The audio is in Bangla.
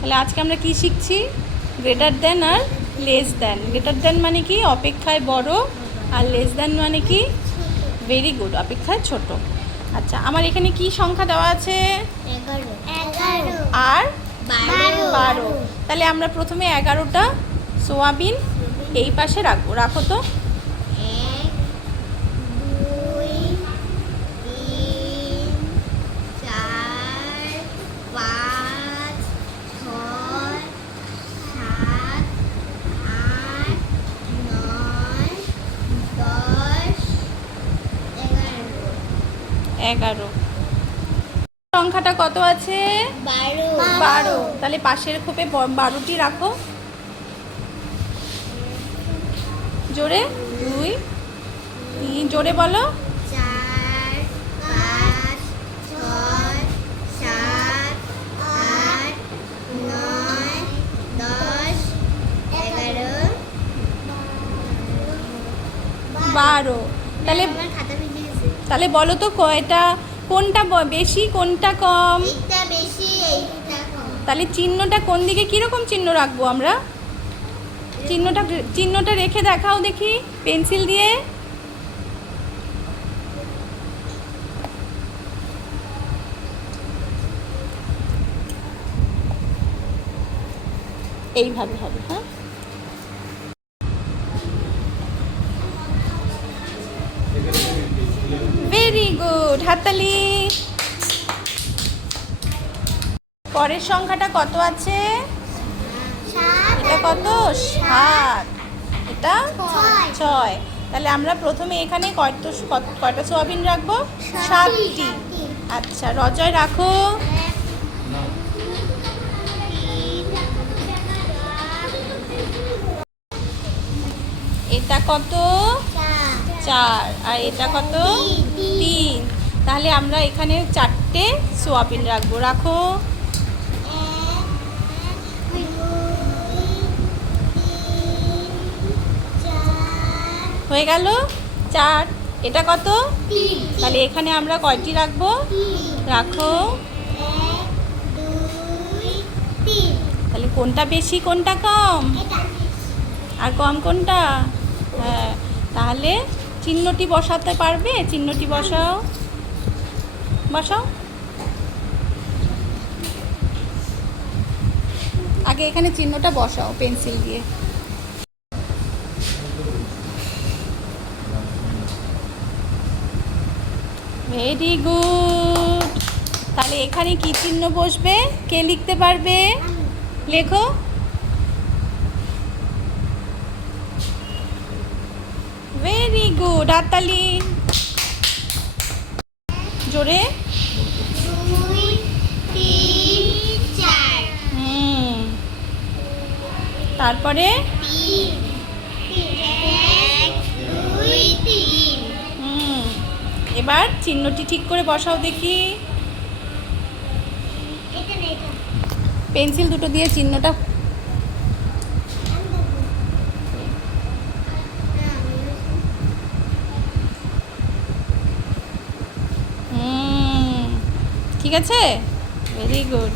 তাহলে আজকে আমরা কি শিখছি? গ্রেটার দেন আর লেস দেন। গ্রেটার দেন মানে কি? অপেক্ষায় বড়, আর লেস দেন মানে কি? ভেরি গুড, অপেক্ষায় ছোট। আচ্ছা, আমার এখানে কি সংখ্যা দেওয়া আছে? 11 আর 12 তাহলে আমরা প্রথমে 11টা সোয়াবিন এই পাশে রাখবো। রাখো তো। 1 2 3 4 5 6 7 8 9 10 11 সংখ্যাটা কত আছে? 12। তাহলে পাশের খোপে 12টি রাখো। জোরে 2 3 জোরে বলো। 4 5 6 7 8 9 10 11 12। তাহলে আমার খাতা ভিজে গেছে। তাহলে বলো তো কয়টা, কোনটা বেশি কোনটা কম? এইটা বেশি এইটা কম। তাহলে চিহ্নটা কোন দিকে, কীরকম চিহ্ন রাখবো আমরা? চিহ্নটা রেখে দেখাও দেখি পেন্সিল দিয়ে। এইভাবে হবে। হ্যাঁ, ভেরি গুড, হাততালি। পরের সংখ্যাটা কত আছে? এটা কত? 7। এটা 6। তাহলে আমরা প্রথমে এখানে কয়টা সোয়াবিন রাখবো? 7টি। আচ্ছা, রজয় রাখো। এটা কত? 4। আর এটা কত? 3। তাহলে আমরা এখানে 4টে সোয়াবিন রাখবো। রাখো। হয়ে গেল 4। এটা কত? তাহলে এখানে আমরা কয়টি রাখবো? রাখো। তাহলে কোনটা বেশি কোনটা কম? আর কম কোনটা? হ্যাঁ, তাহলে চিহ্নটি বসাতে পারবে? চিহ্নটি বসাও, বসাও। আগে এখানে চিহ্নটা বসাও পেন্সিল দিয়ে। Very good. তাহলে এখানে কি চিহ্ন বসবে? কে লিখতে পারবে? লেখো। ভেরি গুড, হাততালি। জোরে। 2 3 4 তারপরে 3 1 2 3 এবার চিহ্নটি ঠিক করে বসাও দেখি। এটা না এটা পেন্সিল দুটো দিয়ে চিহ্নটা। ঠিক আছে, ভেরি গুড।